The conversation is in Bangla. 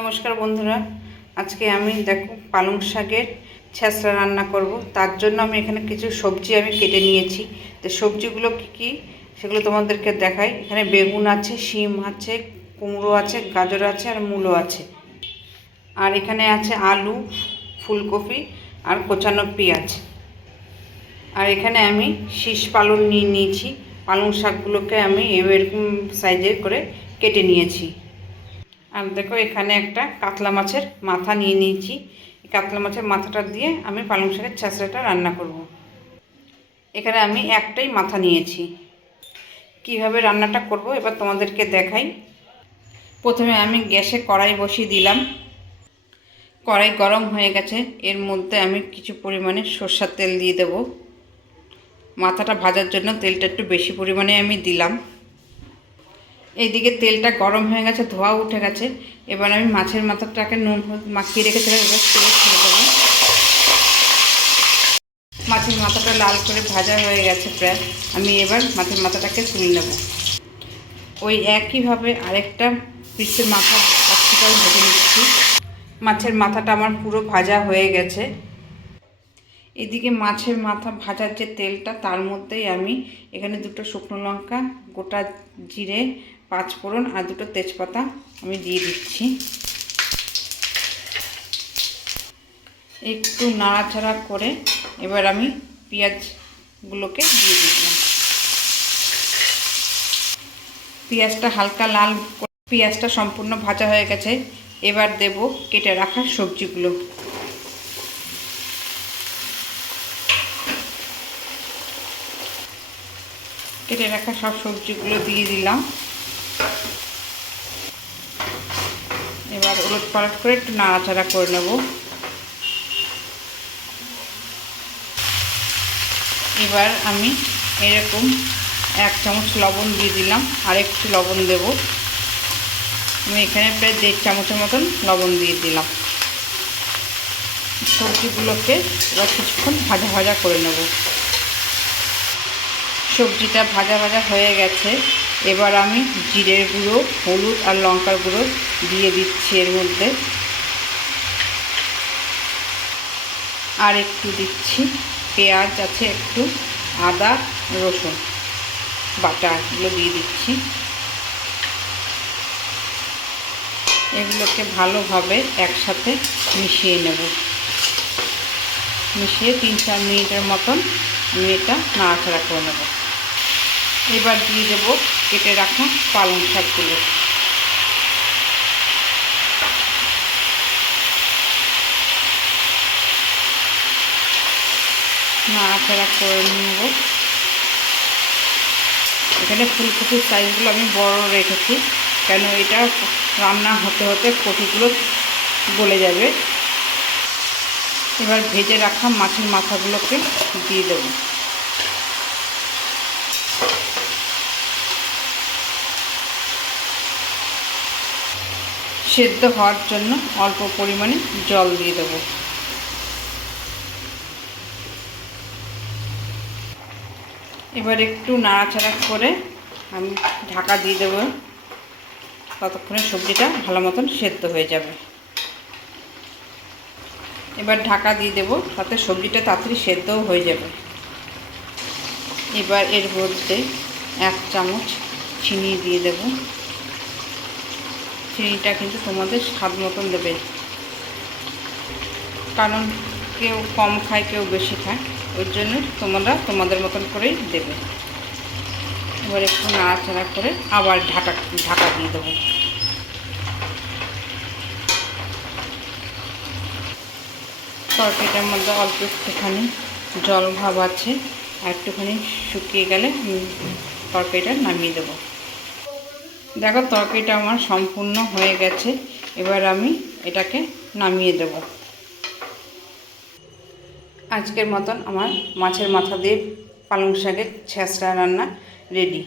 নমস্কার বন্ধুরা। আজকে আমি দেখো পালং শাকের ছেঁচড়া রান্না করব। তার জন্য আমি এখানে কিছু সবজি আমি কেটে নিয়েছি। তো সবজিগুলো কী কী সেগুলো তোমাদেরকে দেখাই। এখানে বেগুন আছে, শিম আছে, কুমড়ো আছে, গাজর আছে আর মূলো আছে। আর এখানে আছে আলু, ফুলকপি আর কোচানো পেঁয়াজ। আর এখানে আমি শীষ পালং নিয়ে নিয়েছি। পালং শাকগুলোকে আমি এরকম সাইজের করে কেটে নিয়েছি। আর দেখো এখানে একটা কাতলা মাছের মাথা নিয়ে নিয়েছি। এই কাতলা মাছের মাথাটা দিয়ে আমি পালং শাকের ছেঁচড়াটা রান্না করব। এখানে আমি একটাই মাথা নিয়েছি। কীভাবে রান্নাটা করব এবার তোমাদেরকে দেখাই। প্রথমে আমি গ্যাসে কড়াই বসিয়ে দিলাম। কড়াই গরম হয়ে গেছে। এর মধ্যে আমি কিছু পরিমাণে সর্ষার তেল দিয়ে দেব। মাথাটা ভাজার জন্য তেলটা একটু বেশি পরিমাণে আমি দিলাম। এইদিকে তেলটা গরম হয়ে গেছে, ধোয়া উঠে গেছে। এবার আমি মাছের মাথাটাকে নুন মাখিয়ে রেখেছিলাম এবার তেলে ছেড়ে দেবো। মাছের মাথাটা লাল করে ভাজা হয়ে গেছে প্রায়। আমি এবার মাছের মাথাটাকে তুলে নেব। ওই একইভাবে আরেকটা পিসের মাথা একসাথে ভেজে নিচ্ছি। মাছের মাথাটা আমার পুরো ভাজা হয়ে গেছে। এদিকে মাছের মাথা ভাজার যে তেলটা, তার মধ্যেই আমি এখানে দুটো শুকনো লঙ্কা, গোটা জিরে পাঁচ ফোড়ন আর দুটো তেজপাতা আমি দিয়ে দিচ্ছি। একটু নাড়াচাড়া করে এবার আমি পেঁয়াজগুলোকে দিয়ে দিলাম পেঁয়াজটা হালকা লাল পেঁয়াজটা সম্পূর্ণ ভাজা হয়ে গেছে, এবার দেব কেটে রাখা সবজিগুলো। কেটে রাখা সব সবজিগুলো দিয়ে দিলাম। এবার উলট পালট করে একটু নাড়াচাড়া করে নেব। এবার আমি এরকম এক চামচ লবণ দিয়ে দিলাম, আর একটু লবণ দেব। আমি এখানে প্রায় দেড় চামচের মতন লবণ দিয়ে দিলাম। সবজিগুলোকে এবার কিছুক্ষণ ভাজা ভাজা করে নেব। সবজিটা ভাজা ভাজা হয়ে গেছে। এবার আমি জিরের গুঁড়ো, হলুদ আর লঙ্কার গুঁড়ো দিয়ে দিচ্ছি এর মধ্যে। আর একটু দিচ্ছি পেঁয়াজ আছে, একটু আদা, রসুন, বাটা এগুলো দিয়ে দিচ্ছি। এগুলোকে ভালোভাবে একসাথে মিশিয়ে নেব। মিশিয়ে তিন চার মিনিটের মতন আমি এটা নাড়াচাড়া করে নেব। এবার দিয়ে দেবো কেটে রাখা পালং শাকগুলো। নাড়াচাড়া করে নেব। এখানে ফুলকপির সাইজগুলো আমি বড় রেখেছি, কেন এটা রান্না হতে হতে কপিগুলো গলে যাবে। এবার ভেজে রাখা মাছের মাথাগুলোকে দিয়ে দেবো। সেদ্ধ হওয়ার জন্য অল্প পরিমাণে জল দিয়ে দেবো। এবার একটু নাড়াচাড়া করে আমি ঢাকা দিয়ে দেবো। ততক্ষণে সবজিটা ভালো মতন সেদ্ধ হয়ে যাবে। এবার ঢাকা দিয়ে দেবো, তাতে সবজিটা তাড়াতাড়ি সেদ্ধও হয়ে যাবে। এবার এর মধ্যে এক চামচ চিনি দিয়ে দেব। চিনিটা কিন্তু তোমাদের স্বাদ মতন দেবে। কারণ কেউ কম খায়, কেউ বেশি খায়, ওই জন্য তোমরা তোমাদের মতন করেই দেবে। এবার একটু নাড়াচাড়া করে আবার ঢাকা ঢাকা দিয়ে দেবো। তরকারিটার মধ্যে অল্প একটুখানি জল ভাব আছে, আর একটুখানি শুকিয়ে গেলে তরকারিটা নামিয়ে দেবো। দেখো, তরকারিটা আমার সম্পূর্ণ হয়ে গেছে। এবার আমি এটাকে নামিয়ে দেব। আজকের মতন আমার মাছের মাথা দিয়ে পালং শাকের ছেঁচড়া রান্না রেডি।